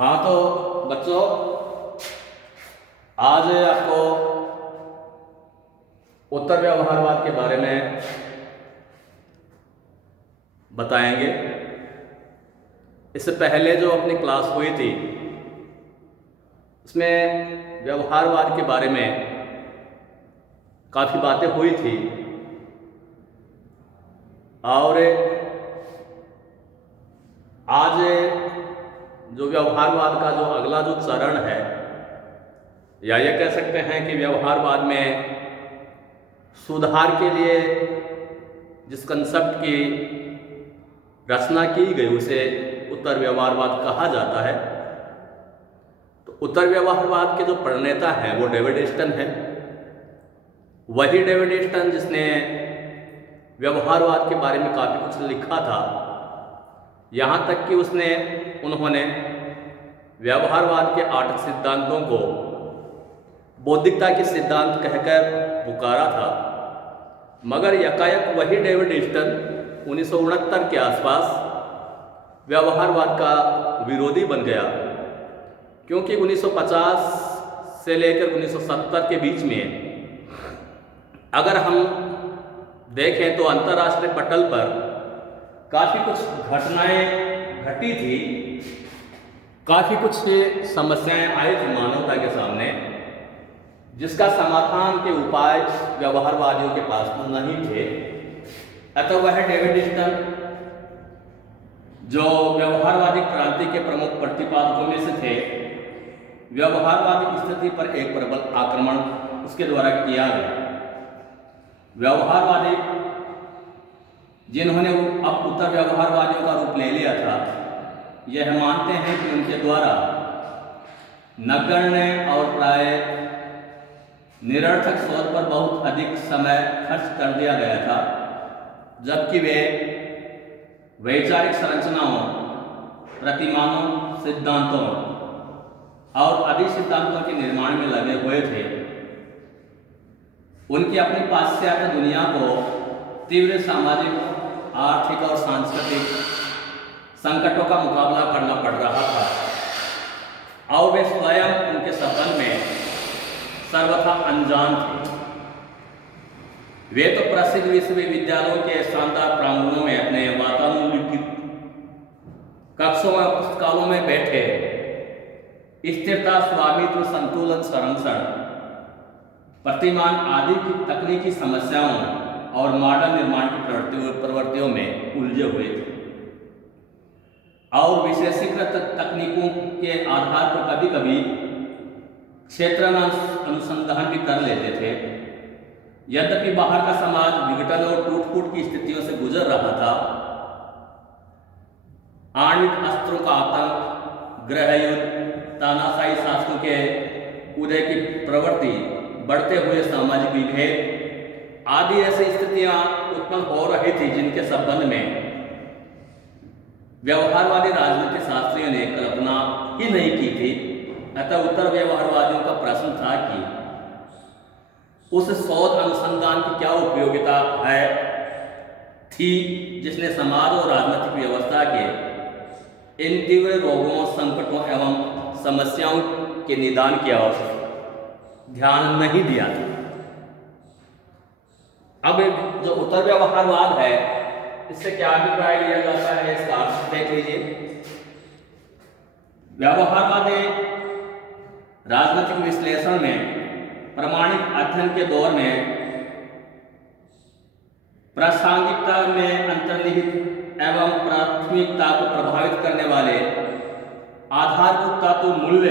हाँ तो बच्चों, आज आपको उत्तर व्यवहारवाद के बारे में बताएंगे। इससे पहले जो अपनी क्लास हुई थी उसमें व्यवहारवाद के बारे में काफ़ी बातें हुई थी और आज जो व्यवहारवाद का जो अगला जो चरण है, या ये कह सकते हैं कि व्यवहारवाद में सुधार के लिए जिस कंसेप्ट की रचना की गई उसे उत्तर व्यवहारवाद कहा जाता है। तो उत्तर व्यवहारवाद के जो प्रणेता हैं वो डेविड स्टन है। वही डेविड स्टन जिसने व्यवहारवाद के बारे में काफ़ी कुछ लिखा था, यहाँ तक कि उन्होंने व्यवहारवाद के 8 सिद्धांतों को बौद्धिकता के सिद्धांत कहकर पुकारा था। मगर यकायक वही डेविड स्टन 1969 के आसपास व्यवहारवाद का विरोधी बन गया, क्योंकि 1950 से लेकर 1970 के बीच में अगर हम देखें तो अंतर्राष्ट्रीय पटल पर काफ़ी कुछ घटनाएं घटी थी, काफ़ी कुछ समस्याएं आई थी मानवता के सामने, जिसका समाधान के उपाय व्यवहारवादियों के पास नहीं थे। अतः वह डेविड स्टन, जो व्यवहारवादी क्रांति के प्रमुख प्रतिपादकों में से थे, व्यवहारवादी स्थिति पर एक प्रबल आक्रमण उसके द्वारा किया गया। व्यवहारवादी जिन्होंने अब उत्तर व्यवहारवादियों का रूप ले लिया था, यह मानते हैं कि उनके द्वारा नगण्य और प्राय निरर्थक शोध पर बहुत अधिक समय खर्च कर दिया गया था, जबकि वे वैचारिक संरचनाओं, प्रतिमानों, सिद्धांतों और अधिक सिद्धांतों के निर्माण में लगे हुए थे। उनकी अपनी पाश्चात्य दुनिया को तीव्र सामाजिक, आर्थिक और सांस्कृतिक संकटों का मुकाबला करना पड़ रहा था और वे स्वयं उनके संबंध में सर्वथा अनजान थे। वे तो प्रसिद्ध विश्वविद्यालयों के शानदार प्रांगणों में अपने वातानुकूलित कक्षों और पुस्तकालयों में बैठे स्थिरता, स्वामित्व, संतुलन, संरक्षण, प्रतिमान आदि की तकनीकी समस्याओं और मॉडर्न निर्माण की प्रवृत्तियों में उलझे हुए थे और विशेषीकृत तकनीकों के आधार पर कभी कभी क्षेत्रांतर अनुसंधान भी कर लेते थे। यद्यपि बाहर का समाज विघटन और टूट-फूट की स्थितियों से गुजर रहा था, आणविक अस्त्रों का आतंक, गृह युद्ध, तानाशाही शासकों के उदय की प्रवृत्ति, बढ़ते हुए सामाजिक विभेद आदि ऐसी स्थितियां उत्पन्न हो रही थी जिनके संबंध में व्यवहारवादी राजनीति शास्त्रियों ने कल्पना ही नहीं की थी। अतः उत्तर व्यवहारवादियों का प्रश्न था कि उस शोध अनुसंधान की क्या उपयोगिता थी जिसने समाज और राजनीतिक व्यवस्था के इन तीव्र रोगों, संकटों एवं समस्याओं के निदान की ओर ध्यान नहीं दिया था। अब जो उत्तर व्यवहारवाद है, इससे क्या अभिप्राय लिया जाता है, इसका अर्थ देख लीजिए। व्यवहारवादी राजनीतिक विश्लेषण में प्रामाणिक अध्ययन के दौर में प्रासंगिकता में अंतर्निहित एवं प्राथमिकता को प्रभावित करने वाले आधारभूत तत्व मूल्य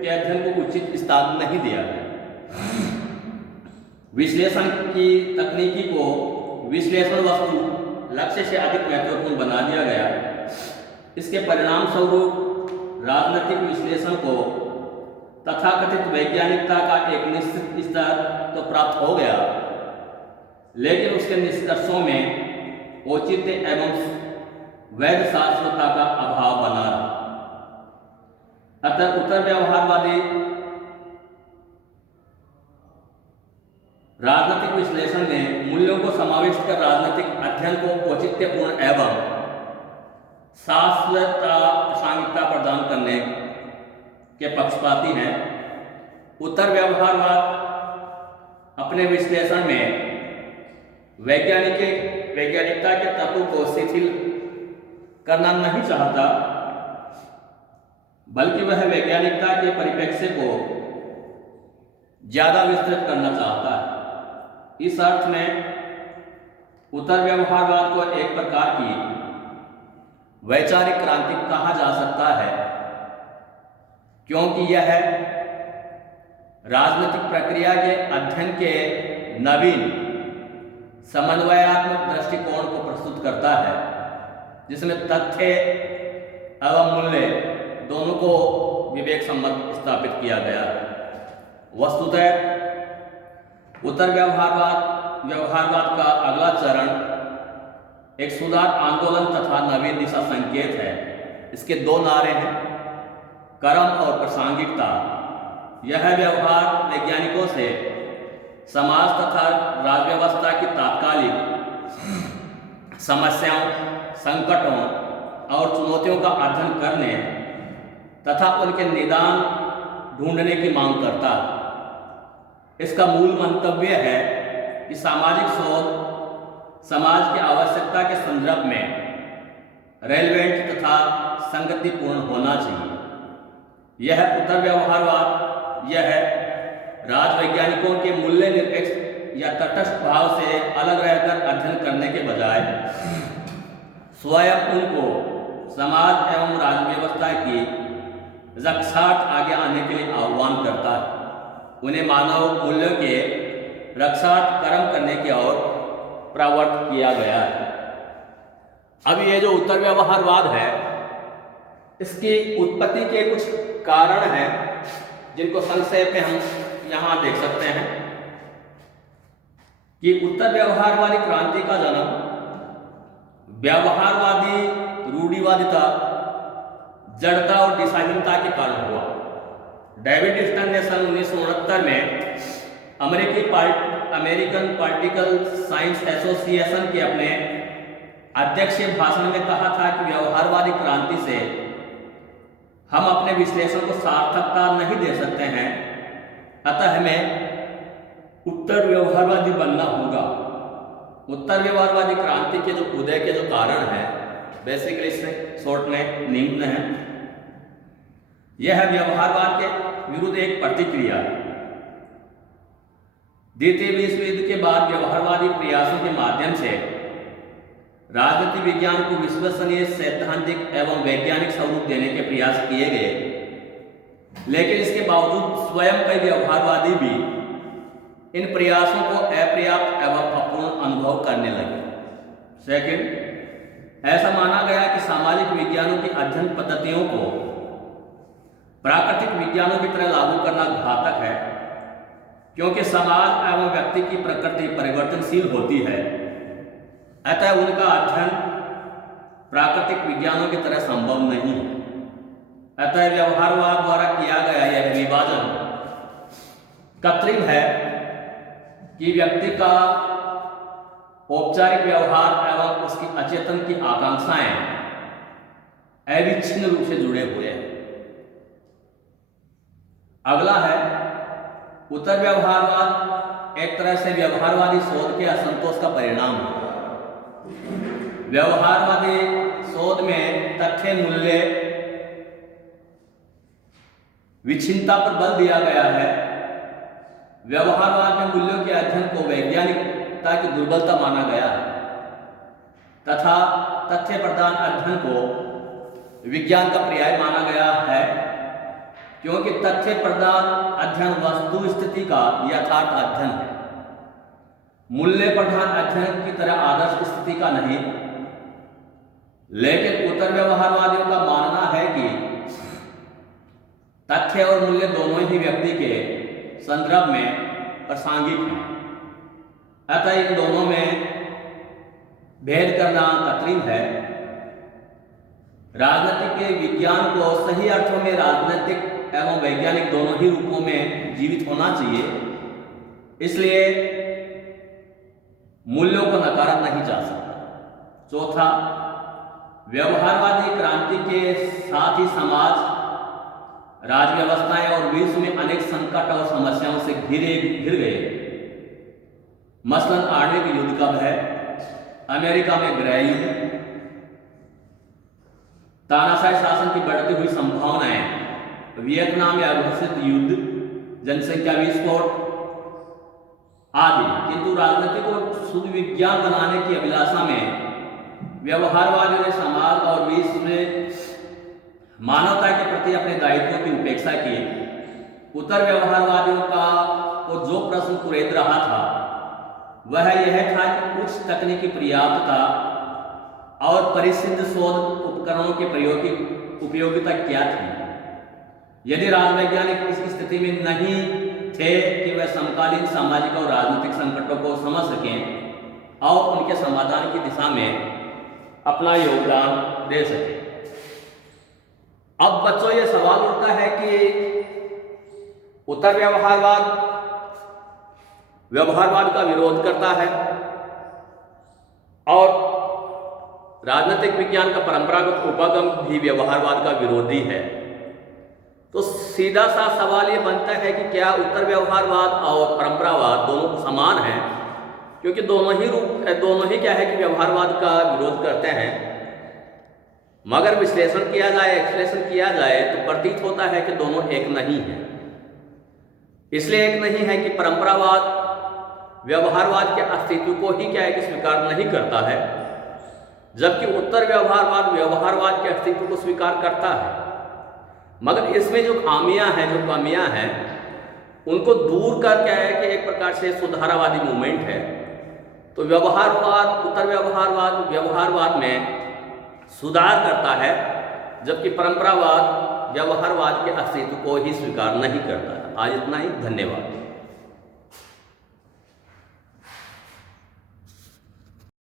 के अध्ययन को उचित स्थान नहीं दिया गया। विश्लेषण की तकनीकी को विश्लेषण वस्तु लक्ष्य से अधिक महत्वपूर्ण बना दिया गया। इसके परिणाम स्वरूप राजनीतिक विश्लेषण को तथाकथित वैज्ञानिकता का एक निश्चित स्तर तो प्राप्त हो गया, लेकिन उसके निष्कर्षों में औचित्य एवं वैध शाश्वतता का अभाव बना रहा। अतः उत्तर व्यवहारवादी राजनीतिक विश्लेषण में मूल्यों को समाविष्ट कर राजनीतिक अध्ययन को औचित्यपूर्ण एवं शाश्वत प्रासंगिकता प्रदान करने के पक्षपाती हैं। उत्तर व्यवहारवाद अपने विश्लेषण में वैज्ञानिकता के तत्व को शिथिल करना नहीं चाहता, बल्कि वह वैज्ञानिकता के परिप्रेक्ष्य को ज्यादा विस्तृत करना चाहता है। इस अर्थ में उत्तर व्यवहारवाद को एक प्रकार की वैचारिक क्रांति कहा जा सकता है, क्योंकि यह राजनीतिक प्रक्रिया के अध्ययन के नवीन समन्वयात्मक दृष्टिकोण को प्रस्तुत करता है, जिसमें तथ्य एवं मूल्य दोनों को विवेक सम्मत स्थापित किया गया। वस्तुतः उत्तर व्यवहारवाद का अगला चरण एक सुधार आंदोलन तथा नवीन दिशा संकेत है। इसके दो नारे हैं, कर्म और प्रासंगिकता। यह व्यवहार वैज्ञानिकों से समाज तथा राज्य व्यवस्था की तात्कालिक समस्याओं, संकटों और चुनौतियों का अध्ययन करने तथा उनके निदान ढूंढने की मांग करता है। इसका मूल मंतव्य है कि सामाजिक शोध समाज की आवश्यकता के संदर्भ में रेलेवेंट तथा संगतिपूर्ण होना चाहिए। यह उत्तर व्यवहारवाद यह राजवैज्ञानिकों के मूल्य निरपेक्ष या तटस्थ भाव से अलग रहकर अध्ययन करने के बजाय स्वयं उनको समाज एवं राज्य व्यवस्था की रक्षार्थ आगे आने के लिए आह्वान करता है। उन्हें मानव मूल्यों के रक्षार्थ कर्म करने की ओर प्रवृत्त किया गया है। अब ये जो उत्तर व्यवहारवाद है, इसकी उत्पत्ति के कुछ कारण हैं, जिनको संक्षेप में हम यहाँ देख सकते हैं कि उत्तर व्यवहारवादी क्रांति का जन्म व्यवहारवादी रूढ़िवादिता, जड़ता और दिशाहीनता के कारण हुआ। डेविड स्टर्न ने सन 1969 में अमेरिकन पॉलिटिकल साइंस एसोसिएशन के अपने अध्यक्षीय भाषण में कहा था कि व्यवहारवादी क्रांति से हम अपने विश्लेषण को सार्थकता नहीं दे सकते हैं, अतः हमें उत्तर व्यवहारवादी बनना होगा। उत्तर व्यवहारवादी क्रांति के जो उदय के जो कारण हैं, बेसिकली इससे शॉर्ट में निम्न है। यह व्यवहारवाद के विरुद्ध एक प्रतिक्रिया है। द्वितीय विश्व युद्ध के बाद व्यवहारवादी प्रयासों के माध्यम से राजनीति विज्ञान को विश्वसनीय, सैद्धांतिक एवं वैज्ञानिक स्वरूप देने के प्रयास किए गए, लेकिन इसके बावजूद स्वयं कई व्यवहारवादी भी इन प्रयासों को अपर्याप्त एवं अपूर्ण अनुभव करने लगे। सेकंड, ऐसा माना गया कि सामाजिक विज्ञानों की अध्ययन पद्धतियों को प्राकृतिक विज्ञानों की तरह लागू करना घातक है, क्योंकि समाज एवं व्यक्ति की प्रकृति परिवर्तनशील होती है, अतः उनका अध्ययन प्राकृतिक विज्ञानों की तरह संभव नहीं है। अतः व्यवहारवाद द्वारा किया गया यह विभाजन कृत्रिम है कि व्यक्ति का औपचारिक व्यवहार एवं उसकी अचेतन की आकांक्षाएं अविच्छिन्न रूप से जुड़े हुए हैं। अगला है उत्तर व्यवहारवाद एक तरह से व्यवहारवादी शोध के असंतोष का परिणाम है। व्यवहारवादी शोध में तथ्य, मूल्य, विच्छिन्नता पर बल दिया गया है। व्यवहारवाद में मूल्यों के अध्ययन को वैज्ञानिकता की दुर्बलता माना गया है तथा तथ्य प्रधान अध्ययन को विज्ञान का पर्याय माना गया है, क्योंकि तथ्य प्रधान अध्ययन वस्तु स्थिति का यथार्थ अध्ययन है, मूल्य प्रधान अध्ययन की तरह आदर्श स्थिति का नहीं। लेकिन उत्तर व्यवहारवादियों का मानना है कि तथ्य और मूल्य दोनों ही व्यक्ति के संदर्भ में प्रासंगिक हैं, अतः इन दोनों में भेद करना कृत्रिम है। राजनीतिक विज्ञान को सही अर्थों में राजनीतिक एवं वैज्ञानिक दोनों ही रूपों में जीवित होना चाहिए, इसलिए मूल्यों को नकारा नहीं जा सकता। चौथा, व्यवहारवादी क्रांति के साथ ही समाज, राज्य व्यवस्थाएं और विश्व में अनेक संकट और समस्याओं से घिर गए। मसलन आणविक युद्ध का भय, अमेरिका में गृह युद्ध, तानाशाही शासन की बढ़ती हुई संभावनाएं, वियतनाम या घोषित युद्ध, जनसंख्या विस्फोट आदि। किंतु राजनीति को शुद्ध विज्ञान बनाने की अभिलाषा में व्यवहारवादियों ने समाज और विश्व में मानवता के प्रति अपने दायित्वों की उपेक्षा की। उत्तर व्यवहारवादियों का को जो प्रश्न कुरेद रहा था वह यह था कि उच्च तकनीकी पर्याप्तता और परिसिद्ध शोध उपकरणों के प्रयोग की उपयोगिता क्या थी। यदि राजवैज्ञानिक इस स्थिति में नहीं थे कि वह समकालीन सामाजिक और राजनीतिक संकटों को समझ सकें और उनके समाधान की दिशा में अपना योगदान दे सकें। अब बच्चों ये सवाल उठता है कि उत्तर व्यवहारवाद का विरोध करता है और राजनीतिक विज्ञान का परंपरागत उपगम भी व्यवहारवाद का विरोधी है। तो सीधा सा सवाल ये बनता है कि क्या उत्तर व्यवहारवाद और परंपरावाद दोनों समान हैं, क्योंकि दोनों ही क्या है कि व्यवहारवाद का विरोध करते हैं। मगर विश्लेषण किया जाए, एक्सप्लेनेशन किया जाए तो प्रतीत होता है कि दोनों एक नहीं है। इसलिए एक नहीं है कि परंपरावाद व्यवहारवाद के अस्तित्व को ही क्या है कि स्वीकार नहीं करता है, जबकि उत्तर व्यवहारवाद व्यवहारवाद के अस्तित्व को स्वीकार करता है। मगर इसमें जो खामियां हैं, जो कमियां हैं, उनको दूर कर क्या है कि एक प्रकार से सुधारावादी मूवमेंट है। तो उत्तर व्यवहारवाद में सुधार करता है, जबकि परंपरावाद व्यवहारवाद के अस्तित्व को ही स्वीकार नहीं करता है। आज इतना ही, धन्यवाद।